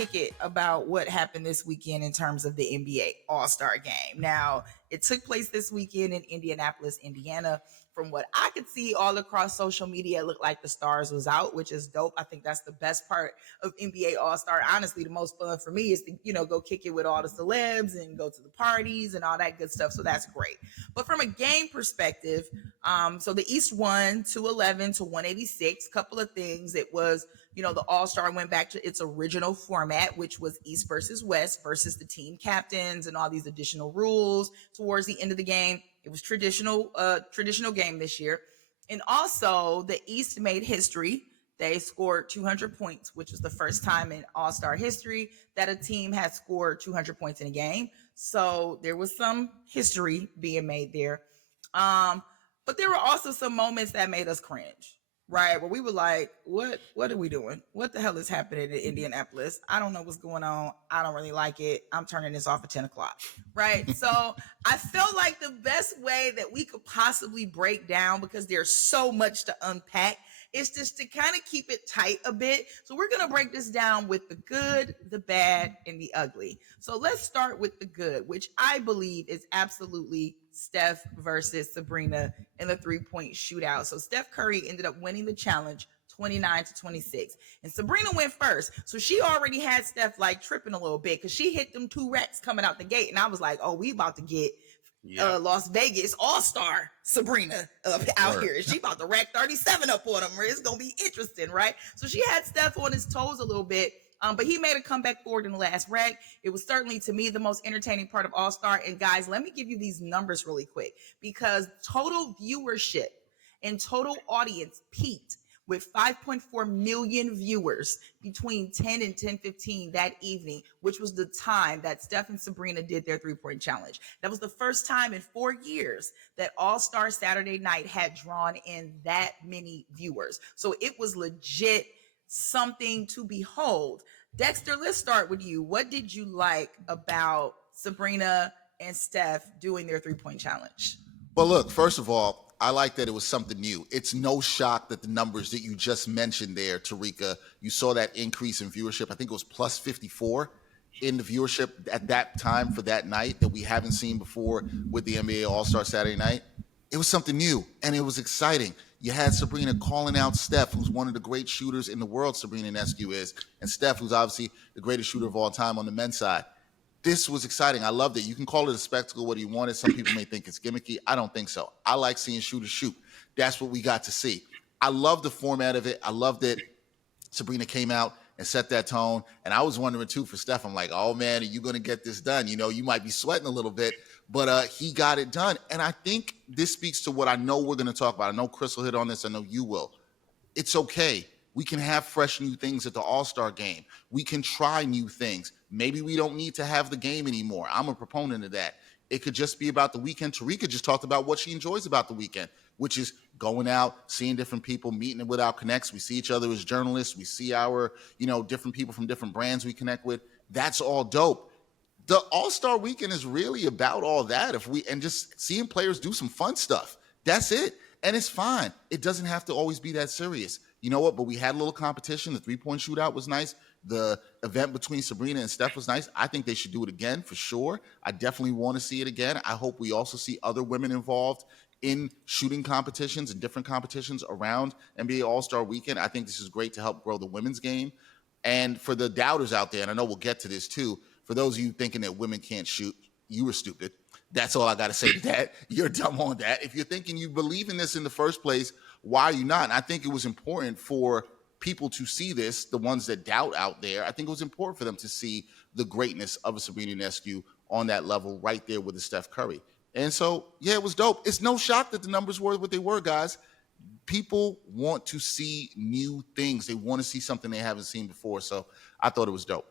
kick it about what happened this weekend in terms of the NBA All-Star Game. Now, it took place this weekend in Indianapolis, Indiana. From what I could see all across social media, it looked like the stars was out, which is dope. I think that's the best part of NBA All-Star. Honestly, the most fun for me is to, go kick it with all the celebs and go to the parties and all that good stuff. So that's great. But from a game perspective, so the East won 211 to 186. Couple of things. It was, the All-Star went back to its original format, which was East versus West versus the team captains and all these additional rules towards the end of the game. It was traditional game this year. And also the East made history. They scored 200 points, which was the first time in All-Star history that a team had scored 200 points in a game. So there was some history being made there. But there were also some moments that made us cringe, right? Where we were like, what are we doing? What the hell is happening in Indianapolis? I don't know what's going on. I don't really like it. I'm turning this off at 10 o'clock, right? So I felt like the best way that we could possibly break down, because there's so much to unpack, is just to kind of keep it tight a bit. So we're going to break this down with the good, the bad, and the ugly. So let's start with the good, which I believe is absolutely Steph versus Sabrina in the three-point shootout. So Steph Curry ended up winning the challenge 29 to 26. And Sabrina went first. So she already had Steph like tripping a little bit because she hit them 2 racks coming out the gate. And I was like, oh, we about to get Las Vegas All-Star Sabrina out here. She about to rack 37 up on him. It's going to be interesting, right? So she had Steph on his toes a little bit. But he made a comeback forward in the last rack. It was certainly, to me, the most entertaining part of All-Star. And guys, let me give you these numbers really quick, because total viewership and total audience peaked with 5.4 million viewers between 10 and 10:15 that evening, which was the time that Steph and Sabrina did their three-point challenge. That was the first time in 4 years that All-Star Saturday night had drawn in that many viewers. So it was legit something to behold. Dexter, let's start with you. What did you like about Sabrina and Steph doing their three-point challenge? Well, look, first of all, I like that it was something new. It's no shock that the numbers that you just mentioned there, Terrika, you saw that increase in viewership. I think it was plus 54 in the viewership at that time for that night that we haven't seen before with the NBA All-Star Saturday night. It was something new, and it was exciting. You had Sabrina calling out Steph, who's one of the great shooters in the world, Sabrina Ionescu is, and Steph, who's obviously the greatest shooter of all time on the men's side. This was exciting. I loved it. You can call it a spectacle, what you want it. Some people may think it's gimmicky. I don't think so. I like seeing shooters shoot. That's what we got to see. I love the format of it. I love that Sabrina came out and set that tone. And I was wondering, too, for Steph, I'm like, oh, man, are you going to get this done? You might be sweating a little bit, but he got it done. And I think this speaks to what I know we're going to talk about. I know Chris will hit on this. I know you will. It's okay. We can have fresh new things at the All-Star game. We can try new things. Maybe we don't need to have the game anymore. I'm a proponent of that. It could just be about the weekend. Terrika just talked about what she enjoys about the weekend, which is going out, seeing different people, meeting with our connects. We see each other as journalists. We see our, different people from different brands we connect with. That's all dope. The All-Star weekend is really about all that. And just seeing players do some fun stuff. That's it. And it's fine. It doesn't have to always be that serious. You know what? But we had a little competition. The three-point shootout was nice. The event between Sabrina and Steph was nice. I think they should do it again for sure. I definitely want to see it again. I hope we also see other women involved in shooting competitions and different competitions around NBA All-Star Weekend. I think this is great to help grow the women's game. And for the doubters out there, and I know we'll get to this too, for those of you thinking that women can't shoot, you were stupid. That's all I got to say to that. You're dumb on that. If you're thinking you believe in this in the first place, why are you not? And I think it was important for people to see this, the ones that doubt out there. I think it was important for them to see the greatness of a Sabrina Ionescu on that level right there with the Steph Curry. And so, yeah, it was dope. It's no shock that the numbers were what they were, guys. People want to see new things. They want to see something they haven't seen before. So I thought it was dope.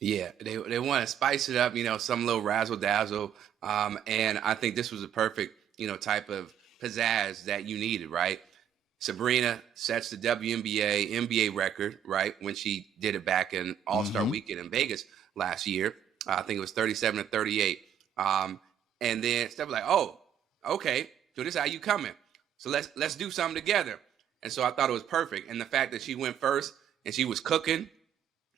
Yeah, they want to spice it up, some little razzle dazzle. And I think this was a perfect, type of pizzazz that you needed, right? Sabrina sets the WNBA NBA record, right, when she did it back in All-Star Weekend in Vegas last year. I think it was 37 to 38. And then Steph was like, oh, okay, so this is how you coming. So let's do something together. And so I thought it was perfect. And the fact that she went first and she was cooking,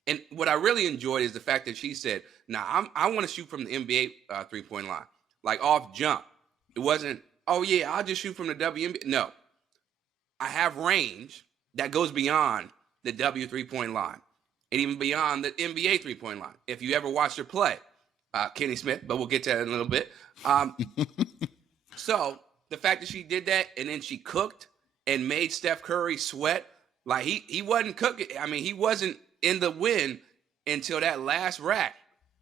And what I really enjoyed is the fact that she said, "Now I want to shoot from the NBA 3-point line, like off jump." It wasn't, "Oh yeah, I'll just shoot from the WNBA." No, I have range that goes beyond the W 3-point line and even beyond the NBA 3-point line. If you ever watched her play, Kenny Smith, but we'll get to that in a little bit. So the fact that she did that and then she cooked and made Steph Curry sweat, like he wasn't cooking. I mean, he wasn't in the win until that last rack.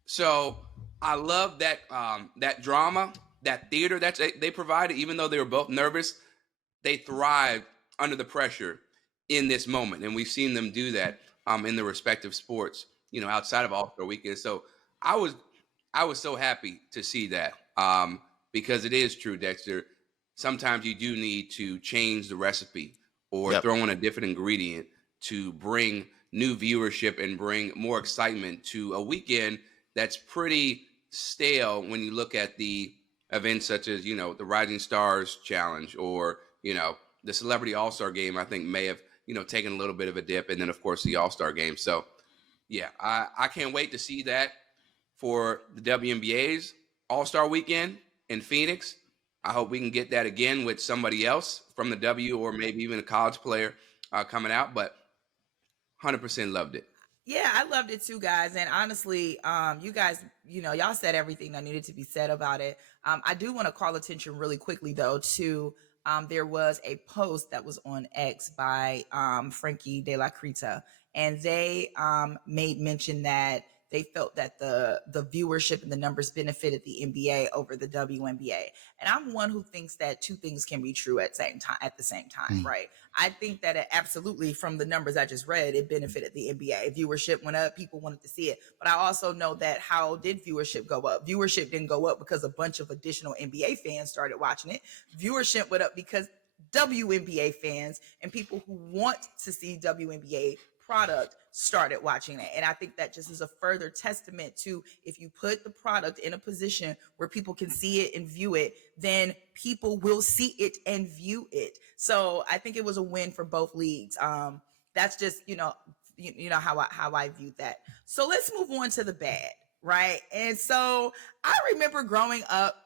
So I love that that drama, that theater that they provided, even though they were both nervous, they thrived under the pressure in this moment. And we've seen them do that in the respective sports, outside of All-Star Weekend. So I was so happy to see that because it is true, Dexter. Sometimes you do need to change the recipe or throw in a different ingredient to bring new viewership and bring more excitement to a weekend that's pretty stale when you look at the events such as, the Rising Stars Challenge or, the Celebrity All-Star Game, I think may have, taken a little bit of a dip. And then, of course, the All-Star Game. So, yeah, I can't wait to see that for the WNBA's All-Star Weekend in Phoenix. I hope we can get that again with somebody else from the W or maybe even a college player coming out. But 100% loved it. Yeah, I loved it too, guys. And honestly, you guys, y'all said everything that needed to be said about it. I do want to call attention really quickly, though, to there was a post that was on X by Frankie De La Creta, and they made mention that they felt that the viewership and the numbers benefited the NBA over the WNBA. And I'm one who thinks that two things can be true at the same time, right? I think that it absolutely, from the numbers I just read, it benefited the NBA. Viewership went up, people wanted to see it. But I also know that how did viewership go up? Viewership didn't go up because a bunch of additional NBA fans started watching it. Viewership went up because WNBA fans and people who want to see WNBA product started watching it. And I think that just is a further testament to, if you put the product in a position where people can see it and view it, then people will see it and view it. So I think it was a win for both leagues. That's just, how I view that. So let's move on to the bad, right? And so I remember growing up,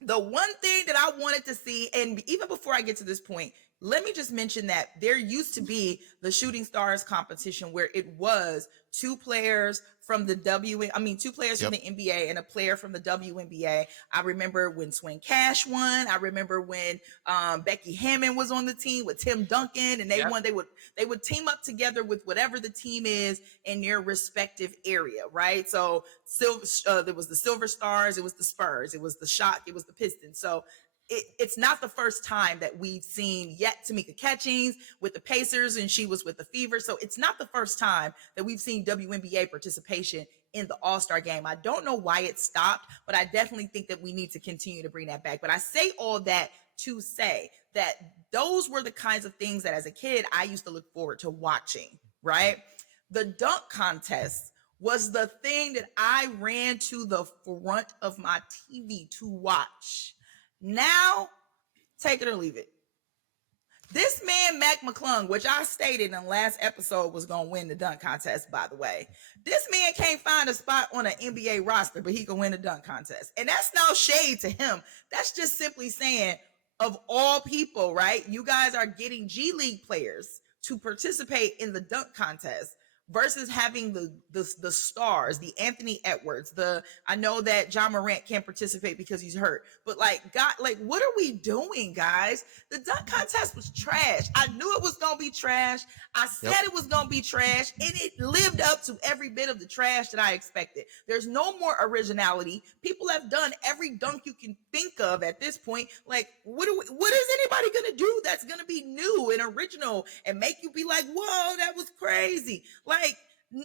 the one thing that I wanted to see, and even before I get to this point, let me just mention that there used to be the Shooting Stars competition where it was two players from the two players from the NBA and a player from the WNBA. I remember when Swin Cash won. I remember when Becky Hammon was on the team with Tim Duncan, and they won. They would team up together with whatever the team is in their respective area, right? So there was the Silver Stars, it was the Spurs, it was the Shock, it was the Pistons. So it's not the first time that we've seen yet Tamika Catchings with the Pacers, and she was with the Fever. So it's not the first time that we've seen WNBA participation in the All-Star game. I don't know why it stopped, but I definitely think that we need to continue to bring that back. But I say all that to say that those were the kinds of things that as a kid, I used to look forward to watching, right? The dunk contest was the thing that I ran to the front of my TV to watch. Now, take it or leave it. This man, Mac McClung, which I stated in the last episode was going to win the dunk contest, by the way. This man can't find a spot on an NBA roster, but he can win a dunk contest. And that's no shade to him. That's just simply saying, of all people, right? You guys are getting G League players to participate in the dunk contest versus having the stars, the Anthony Edwards, I know that John Morant can't participate because he's hurt, but what are we doing, guys? The dunk contest was trash. I knew it was going to be trash. I said it was going to be trash, and it lived up to every bit of the trash that I expected. There's no more originality. People have done every dunk you can think of at this point. Like, what is anybody going to do that's going to be new and original and make you be like, whoa, that was crazy? Like,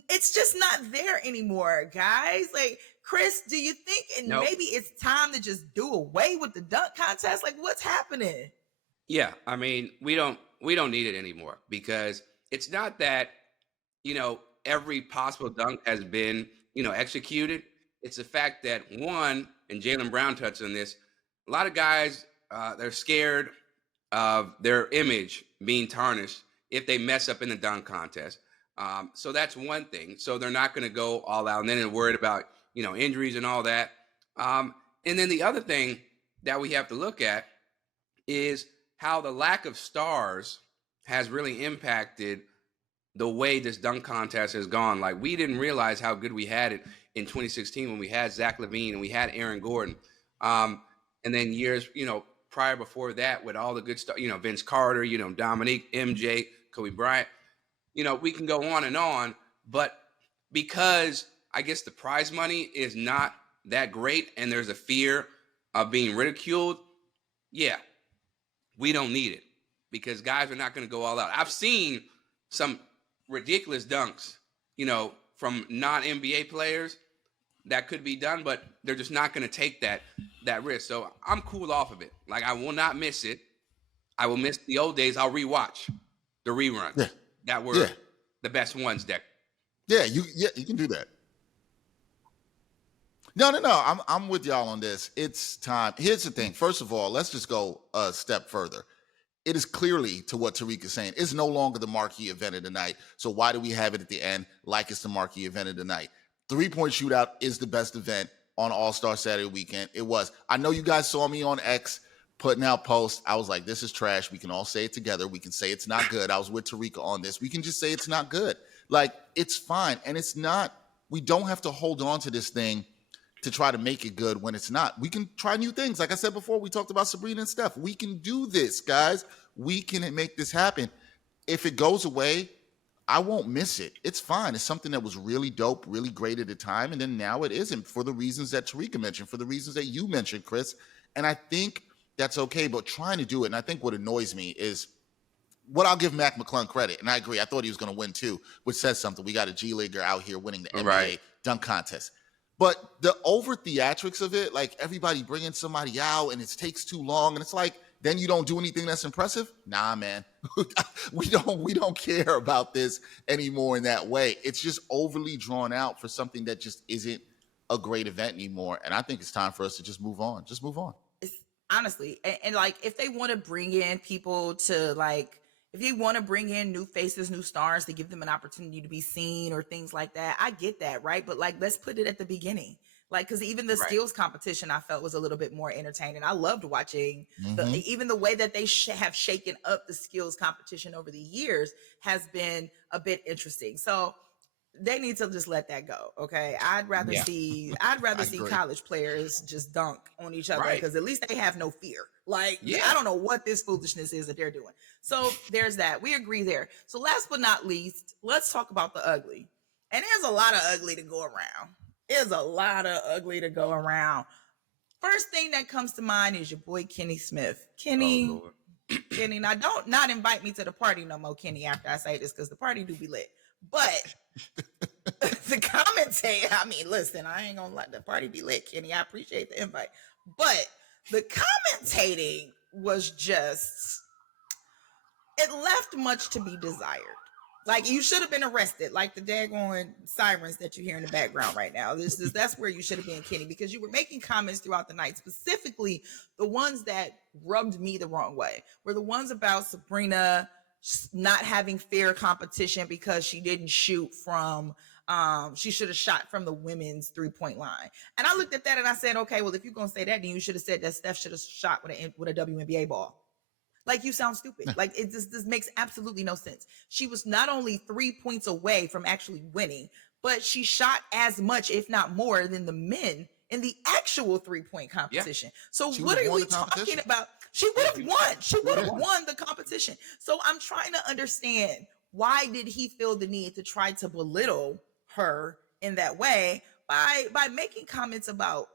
it's just not there anymore, guys. Like, Chris, do you think maybe it's time to just do away with the dunk contest? Like, what's happening? Yeah, I mean, we don't need it anymore because it's not that, every possible dunk has been, executed. It's the fact that one, and Jaylen Brown touched on this, a lot of guys, they're scared of their image being tarnished if they mess up in the dunk contest. So that's one thing. So they're not going to go all out, and then they're worried about injuries and all that. And then the other thing that we have to look at is how the lack of stars has really impacted the way this dunk contest has gone. Like, we didn't realize how good we had it in 2016 when we had Zach LaVine and we had Aaron Gordon. And then years, prior before that with all the good stuff, Vince Carter, Dominique, MJ, Kobe Bryant, we can go on, but because I guess the prize money is not that great and there's a fear of being ridiculed, yeah, we don't need it because guys are not going to go all out. I've seen some ridiculous dunks, from non-NBA players that could be done, but they're just not going to take that risk. So I'm cool off of it. Like, I will not miss it. I will miss the old days. I'll rewatch the reruns that were the best ones. You can do that. No. I'm with y'all on this. It's time. Here's the thing. First of all, let's just go a step further. It is clearly, to what Terrika's saying, it's no longer the marquee event of the night. So why do we have it at the end like it's the marquee event of the night? 3-point shootout is the best event on All-Star Saturday weekend. It was. I know you guys saw me on X putting out posts. I was like, this is trash. We can all say it together. We can say it's not good. I was with Terrika on this. We can just say it's not good. Like, it's fine. And it's not, we don't have to hold on to this thing to try to make it good when it's not. We can try new things. Like I said before, we talked about Sabrina and Steph. We can do this, guys. We can make this happen. If it goes away, I won't miss it. It's fine. It's something that was really dope, really great at the time, and then now it isn't for the reasons that Terrika mentioned, for the reasons that you mentioned, Chris. And I think that's okay, but trying to do it, and I think what annoys me is what I'll give Mac McClung credit, and I agree, I thought he was going to win too, which says something. We got a G-Leaguer out here winning the NBA dunk contest. But the over theatrics of it, like everybody bringing somebody out and it takes too long, and it's like, then you don't do anything that's impressive? Nah, man. we don't care about this anymore in that way. It's just overly drawn out for something that just isn't a great event anymore. And I think it's time for us to just move on. Just move on. Honestly, and like, if they want to bring in people to, like, if you want to bring in new faces, new stars to give them an opportunity to be seen or things like that, I get that, right? But like, let's put it at the beginning. Like, because even the skills competition I felt was a little bit more entertaining. I loved watching even the way that they have shaken up the skills competition over the years has been a bit interesting. So they need to just let that go. Okay. I'd rather see college players just dunk on each other because at least they have no fear. Like, I don't know what this foolishness is that they're doing. So there's that. We agree there. So last but not least, let's talk about the ugly. And there's a lot of ugly to go around. There's a lot of ugly to go around. First thing that comes to mind is your boy Kenny Smith. Kenny, now don't not invite me to the party no more, Kenny, after I say this, because the party do be lit. But the commentator, I mean, listen, I ain't gonna let the party be lit, Kenny. I appreciate the invite. But the commentating was just, it left much to be desired. Like, you should have been arrested, like the daggone sirens that you hear in the background right now. That's where you should have been, Kenny, because you were making comments throughout the night. Specifically, the ones that rubbed me the wrong way were the ones about Sabrina not having fair competition because she didn't shoot from, she should have shot from the women's 3-point line. And I looked at that and I said, okay, well, if you're going to say that, then you should have said that Steph should have shot with a WNBA ball. Like, you sound stupid. Like, this makes absolutely no sense. She was not only 3 points away from actually winning, but she shot as much, if not more, than the men in the actual 3-point competition. So what are we talking about? She would have won. She would have won the competition. So I'm trying to understand, why did he feel the need to try to belittle her in that way by making comments about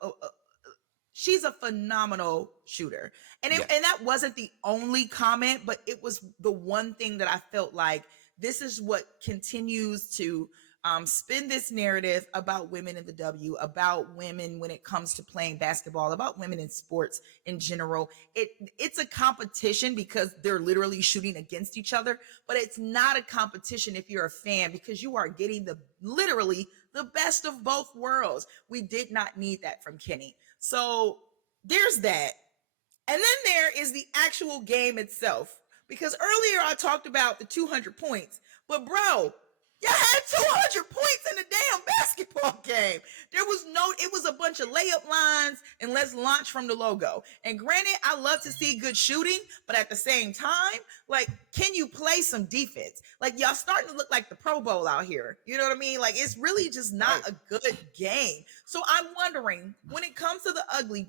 she's a phenomenal shooter. And and that wasn't the only comment, but it was the one thing that I felt like this is what continues to spin this narrative about women in the W, about women when it comes to playing basketball, about women in sports in general. It's a competition because they're literally shooting against each other, but it's not a competition if you're a fan, because you are getting literally the best of both worlds. We did not need that from Kenny. So there's that. And then there is the actual game itself, because earlier I talked about the 200 points, but bro, You had 200 points in the damn basketball game. It was a bunch of layup lines and let's launch from the logo. And granted, I love to see good shooting, but at the same time, like, can you play some defense? Like, y'all starting to look like the Pro Bowl out here. You know what I mean? Like, it's really just not a good game. So I'm wondering, when it comes to the ugly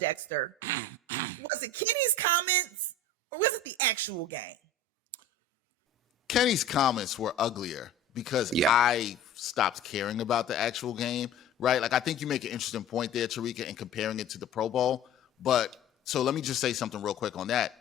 Dexter, was it Kenny's comments or was it the actual game? Kenny's comments were uglier because I stopped caring about the actual game, right? Like, I think you make an interesting point there, Terrika, in comparing it to the Pro Bowl. But so let me just say something real quick on that.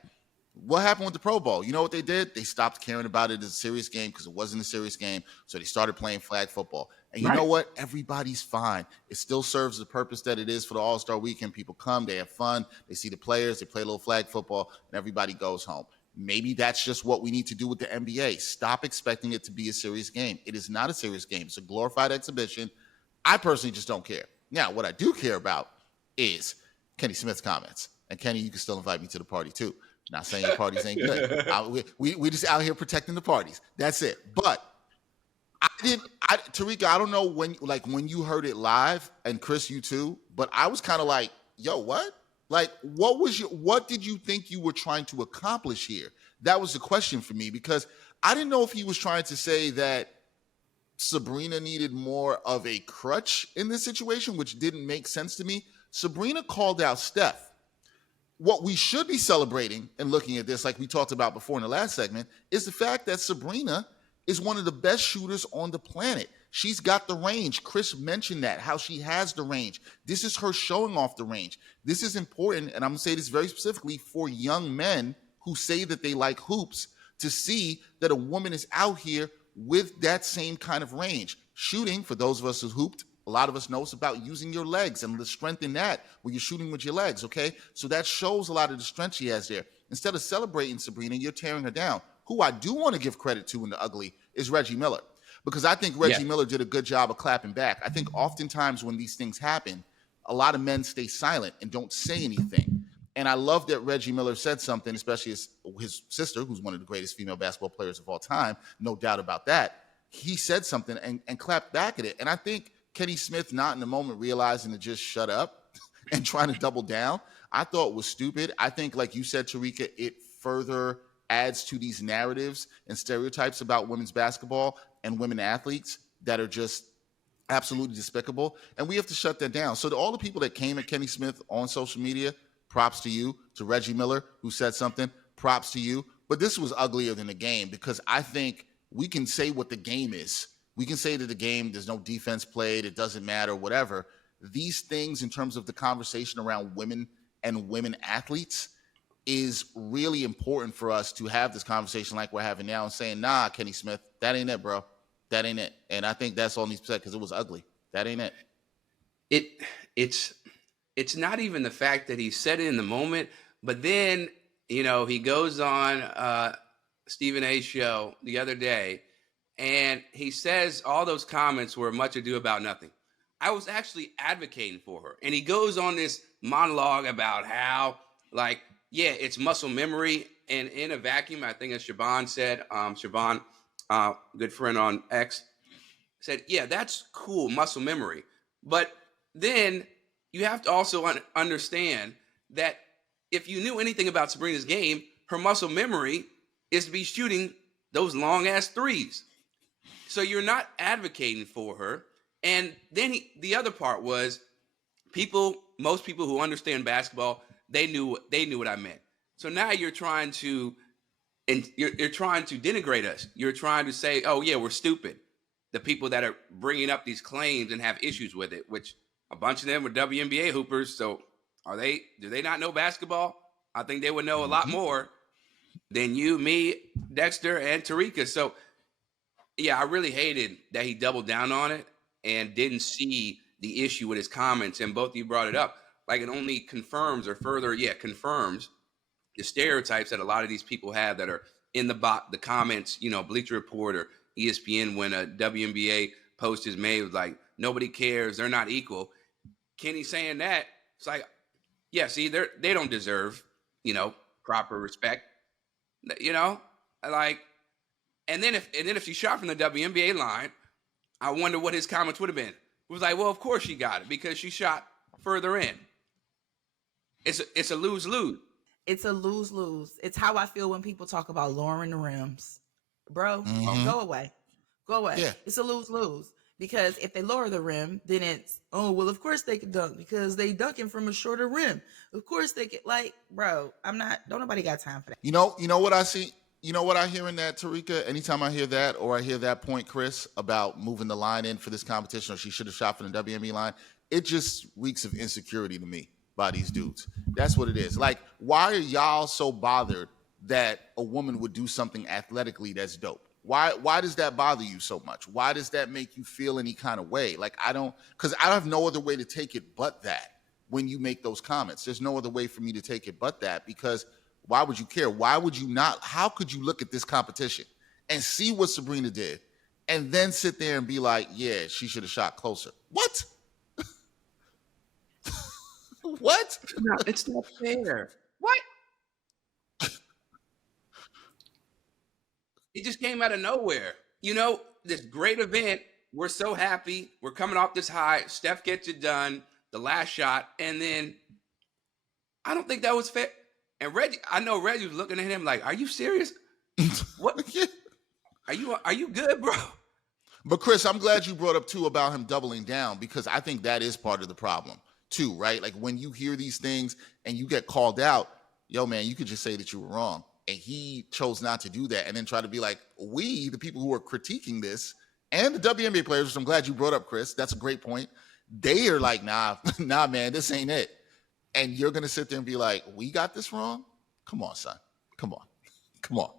What happened with the Pro Bowl? You know what they did? They stopped caring about it as a serious game because it wasn't a serious game. So they started playing flag football. And you know what? Everybody's fine. It still serves the purpose that it is for the All-Star Weekend. People come, they have fun, they see the players, they play a little flag football, and everybody goes home. Maybe that's just what we need to do with the NBA. Stop expecting it to be a serious game. It is not a serious game. It's a glorified exhibition. I personally just don't care. Now, what I do care about is Kenny Smith's comments. And Kenny, you can still invite me to the party too. Not saying your parties ain't good. We just out here protecting the parties. That's it. But Terrika, I don't know when you heard it live, and Chris, you too, but I was kind of like, yo, what? Like, what did you think you were trying to accomplish here? That was the question for me, because I didn't know if he was trying to say that Sabrina needed more of a crutch in this situation, which didn't make sense to me. Sabrina called out Steph. What we should be celebrating and looking at this, like we talked about before in the last segment, is the fact that Sabrina is one of the best shooters on the planet. She's got the range. Chris mentioned that, how she has the range. This is her showing off the range. This is important, and I'm going to say this very specifically for young men who say that they like hoops, to see that a woman is out here with that same kind of range. Shooting, for those of us who hooped, a lot of us know it's about using your legs and the strength in that when you're shooting with your legs, okay? So that shows a lot of the strength she has there. Instead of celebrating Sabrina, you're tearing her down. Who I do want to give credit to in the ugly is Reggie Miller, because I think Reggie Miller did a good job of clapping back. I think oftentimes when these things happen, a lot of men stay silent and don't say anything. And I love that Reggie Miller said something, especially his sister, who's one of the greatest female basketball players of all time, no doubt about that. He said something and clapped back at it. And I think Kenny Smith, not in the moment realizing to just shut up and trying to double down, I thought was stupid. I think, like you said, Terrika, it further adds to these narratives and stereotypes about women's basketball and women athletes that are just absolutely despicable. And we have to shut that down. So to all the people that came at Kenny Smith on social media, props to you. To Reggie Miller, who said something, props to you. But this was uglier than the game, because I think we can say what the game is. We can say that the game, there's no defense played, it doesn't matter, whatever. These things in terms of the conversation around women and women athletes is really important for us to have this conversation like we're having now and saying, nah, Kenny Smith, that ain't it, bro. That ain't it. And I think that's all needs to be said, because it was ugly. That ain't it. It's not even the fact that he said it in the moment, but then, he goes on Stephen A's show the other day, and he says all those comments were much ado about nothing. I was actually advocating for her. And he goes on this monologue about how, it's muscle memory. And in a vacuum, I think as Siobhan said, good friend on X, said, yeah, that's cool, muscle memory. But then you have to also understand that if you knew anything about Sabrina's game, her muscle memory is to be shooting those long-ass threes. So you're not advocating for her. And then the other part was most people who understand basketball, they knew what I meant. So now you're trying to denigrate us. You're trying to say, oh yeah, we're stupid. The people that are bringing up these claims and have issues with it, which a bunch of them were WNBA hoopers. So do they not know basketball? I think they would know a lot more than you, me, Dexter, and Terrika. So yeah, I really hated that he doubled down on it and didn't see the issue with his comments. And both of you brought it up. Like, it only confirms confirms the stereotypes that a lot of these people have that are in the comments, Bleacher Report or ESPN, when a WNBA post is made, like, nobody cares, they're not equal. Kenny saying that, it's like, yeah, see, they don't deserve, proper respect. Like, And then if she shot from the WNBA line, I wonder what his comments would have been. It was like, well, of course she got it because she shot further in. It's a lose-lose. It's a lose-lose. It's how I feel when people talk about lowering the rims. Bro, go away. Go away. Yeah. It's a lose-lose. Because if they lower the rim, then it's, oh, well, of course they can dunk because they dunking from a shorter rim. Of course they can, like, bro, don't nobody got time for that. You know what I see? You know what I hear in that, Terrika? Anytime I hear that or I hear that point, Chris, about moving the line in for this competition or she should have shot from the WNBA line, it just reeks of insecurity to me by these dudes. That's what it is. Like, why are y'all so bothered that a woman would do something athletically that's dope? Why does that bother you so much? Why does that make you feel any kind of way? Like, because I have no other way to take it but that when you make those comments. There's no other way for me to take it but that, because why would you care? Why would you not? How could you look at this competition and see what Sabrina did and then sit there and be like, yeah, she should have shot closer? What? What? No, it's not fair. What? It just came out of nowhere. This great event. We're so happy. We're coming off this high. Steph gets it done. The last shot. And then I don't think that was fair. And I know Reggie was looking at him like, are you serious? What? Are you good, bro? But Chris, I'm glad you brought up too about him doubling down, because I think that is part of the problem too, right? Like, when you hear these things and you get called out, yo, man, you could just say that you were wrong. And he chose not to do that and then try to be like, we, the people who are critiquing this, and the WNBA players, which I'm glad you brought up, Chris. That's a great point. They are like, nah, man, this ain't it. And you're going to sit there and be like, we got this wrong? Come on, son. Come on.